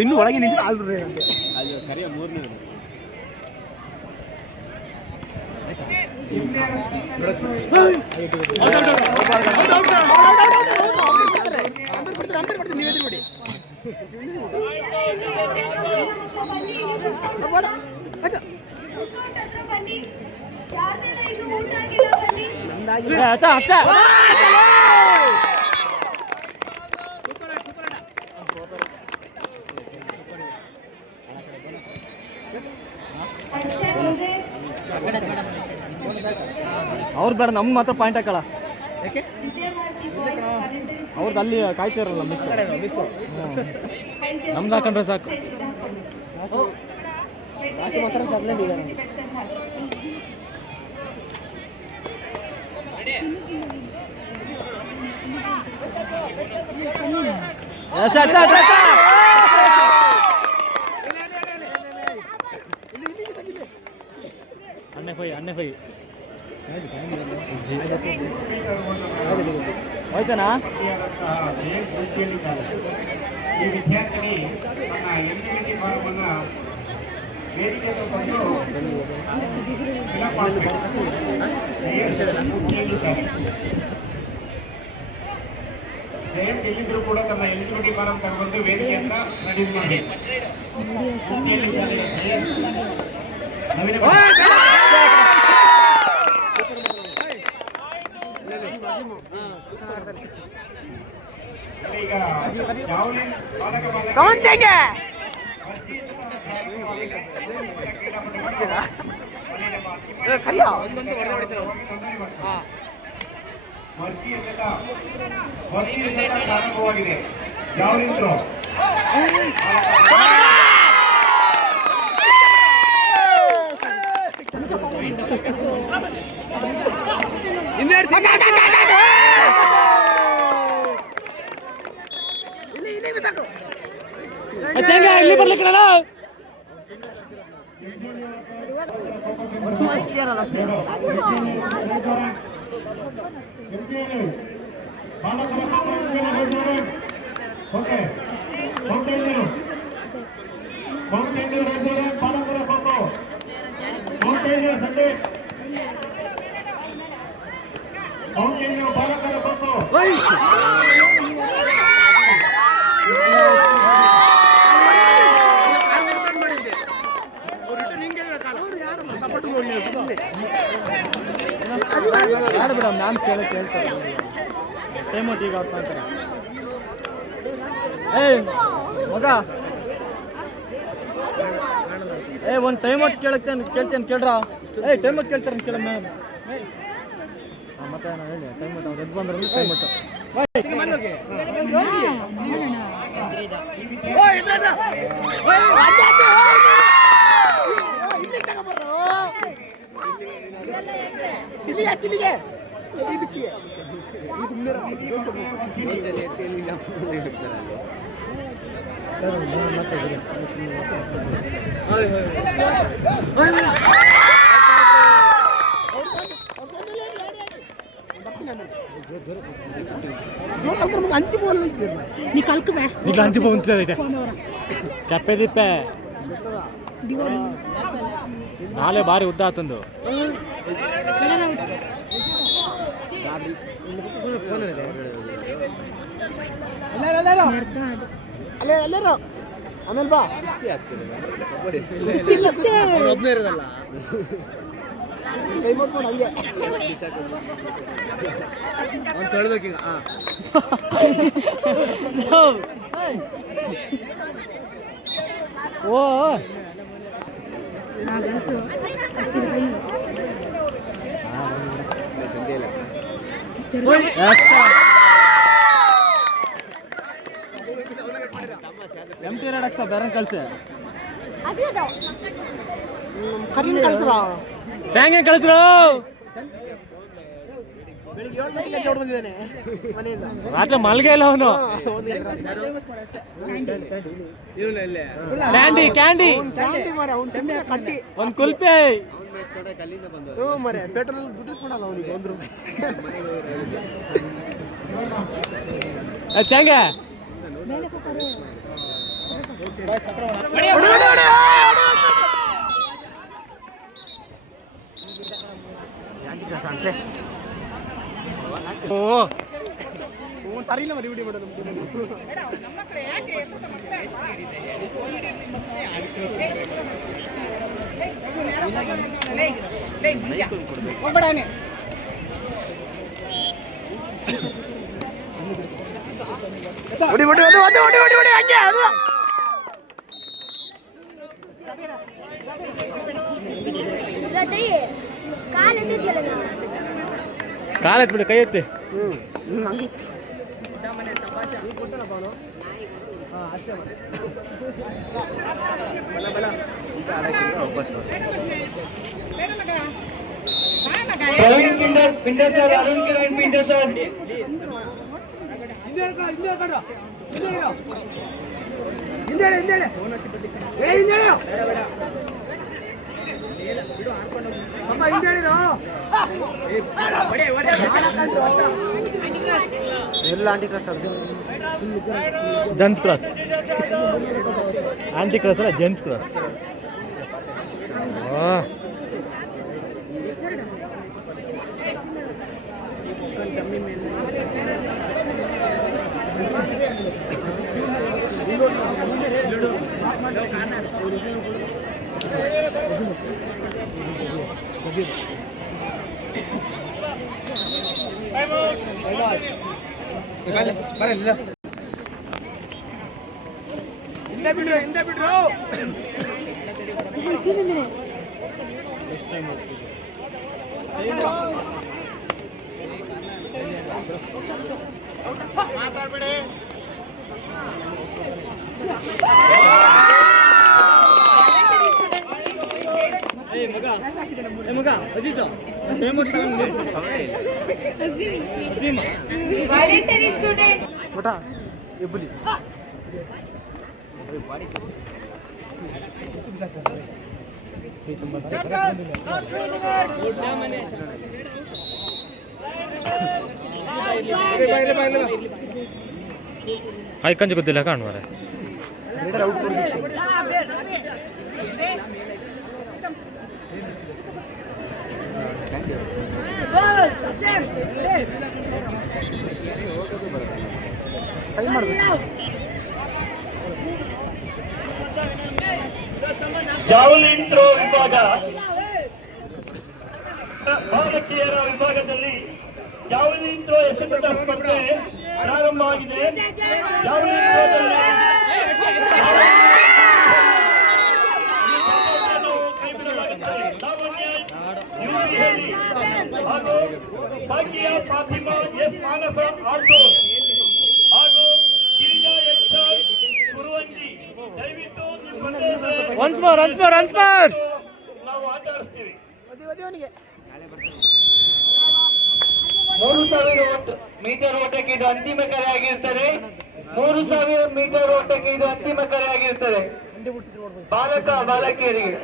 ಇನ್ನು ಒಳಗೆ ನಿಂತು ಆಲ್ರಿ ಕರಿಯ ಮೂರನೇ ಅವ್ರು ಬೇಡ ನಮ್ಗೆ ಮಾತ್ರ ಪಾಯಿಂಟ್ ಹಾಕಲ್ಲ. ಅವ್ರದ್ದು ಅಲ್ಲಿ ಕಾಯ್ತಿರಲ್ಲ ಮಿಸ್ ನಮ್ದು ಹಾಕೊಂಡ್ರೆ ಸಾಕು. ಅನ್ನೆ ಹೋಯ್ತಾನಾ? ಈ ವಿದ್ಯಾರ್ಥಿನಿ ತನ್ನ ಎಲಿಜಿಬಿಲಿಟಿ ಫಾರ್ಮ್ ಅನ್ನ ವೇದಿಕೆಗೆ ಬಂದು ಎಲ್ಲಿದ್ರು ಕೂಡ ತನ್ನ ಎಲಿಜಿಬಿಲಿಟಿ ಫಾರ್ಮ್ ತಗೊಂಡು ವೇದಿಕೆಯಿಂದ ರಿಲೀಸ್ ಮಾಡಿ. ಈಗ ಜಾವಲಿನ್ ಬಾಲಕ ಪ್ರಾರಂಭವಾಗಿದೆ. ಜಾವಲಿನ್ ಥ್ರೋ ಇಲ್ಲಿ ಬರ್ಲಿಕ್ಕೆ ಯಾರು ಬಿಡ ನಾನು ಕೇಳ್ತಾರೆ ಟೈಮ್ ಔಟ್ ಈಗ ಅವ್ರು ಅಂತಾರೆ. ಮಗ ಒಂದು ಟೈಮ್ ಔಟ್ ಕೇಳ್ತೇನೆ ಕೇಳ್ರ. ಟೈಮ್ ಔಟ್ ಕೇಳ್ತಾರೆ ಕೇಳ ಮ್ಯಾಮ್. ಮತ್ತೆ ನಾನು ಹೇಳಿ ಟೈಮ್ ಔಟ್ ಅವ್ರು ಎದ್ದು ಬಂದ್ರೆ ಟೈಮ್ ಔಟ್. ಅಂಚು പോകുന്നില്ല ಕಪ್ಪೆ ದಿಪ್ಪೆ ನಾಳೆ ಬಾರಿ ಉದ್ದ ಆತಂದು. ಆಮೇಲೆ ಬಾ ಒಬ್ಬನೇ ಇರೋದಲ್ಲ ಕೈ ಮಾಡ್ಕೊಂಡು ಹಂಗೆ ಅವ್ನು ತೊಳ್ಬೇಕೀಗ. ಓ ಎಂಟಿ ರಡಕ್ಸ ಬೇರೆ ಕಳ್ಸೆ ಕರೀನ್ ಕಳ್ಸ್ರ ಬ್ಯಾಂಗೆ ಕಳ್ಸ್ರು ರಾತ್ರಿ ಮಲ್ಗೆ ಇಲ್ಲ ಅವನು. ಕ್ಯಾಂಡಿ ಕ್ಯಾಂಡಿ ಒಂದು ಕುಲ್ಪೆ ಪೆಟ್ರೋಲ್ ದುಡ್ಡು ಕೊಡಲ್ಲ ಅವನಿಗೆ ₹1. ಹೆಂಗ ಸರಿ ಇಲ್ಲ ಮರಿ ವಿಡಿಯೋ ಮಾಡೋದು. ಹೊಡಿ ಹೊಡಿ ಹೊಡಿ ಹೊಡಿ ಹೊಡಿ ಹೊಡಿ ಹೊಡಿ ಹಂಗೆ ಅದು ಕಾಲ ಎತ್ಬಿಡಿ, ಕೈ ಎತ್ತಿ. ಹಂಗೆ ಪಿಂಡೆ ಸರ್, ಅರುಣ್ ಕಿರಣ್ ಪಿಂಡೆ ಸರ್. ಎಲ್ಲ aunty cross gents cross, aunty cross ಅಲ್ಲ, ಜೆಂಟ್ಸ್ ಕ್ರಾಸ್. ಹಿಂದೆ ಬಿಡ್ರು ಮಗ ಅಜಿತ ಪೇಮೆಂಟ್ ಊಟ ಎಬ್ಬಲಿ ಕಾಯಿ ಕಂಜಿ ಗೊತ್ತಿಲ್ಲ ಕಾಣುವರೆ. ಜಾವಲಿನ್ ಥ್ರೋ ವಿಭಾಗ, ಬಾಲಕಿಯರ ವಿಭಾಗದಲ್ಲಿ ಜಾವಲಿನ್ ಥ್ರೋ ಎಸೆತ ಸ್ಪರ್ಧೆ ಪ್ರಾರಂಭವಾಗಿದೆ. ಜಾವಲಿನ್ ಥ್ರೋದಲ್ಲಿ ಹಾಗೂ ಸಾಕಿಯಾ ಫಾತಿಮಾ ಎಸ್ ಮಾನಸ ಆಲ್ಟೋರ್ ಹಾಗೂ ಗಿರಿಜಾ ಎಚ್ ಕುರುವಂಜಿ, ದಯವಿಟ್ಟು ಒನ್ಸ್ ಮೋರ್ ನಾವು ಆಟ ಆಡಿಸ್ತೀವಿ. 3000 ಮೀಟರ್ ಓಟಕ್ಕೆ ಇದು ಅಂತಿಮ ಕರೆ ಆಗಿರುತ್ತದೆ. 3000 ಮೀಟರ್ ಓಟಕ್ಕೆ ಇದು ಅಂತಿಮ ಕರೆ ಆಗಿರುತ್ತದೆ. ಬಾಲಕ ಬಾಲಕಿಯರಿಗೆ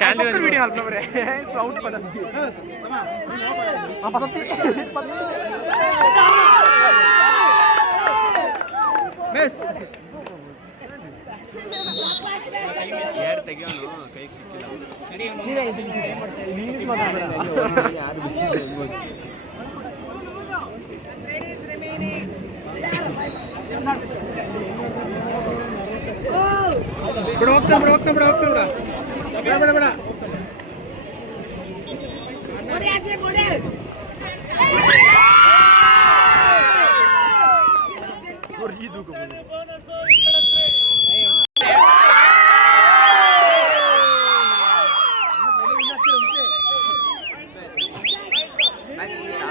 ಕ್ಯಾಂಡಿ ವಿಡಿಯೋ ಹೋಗ್ತಾ ಮ್ಯಾಚ್ ಮುಗೀತಾ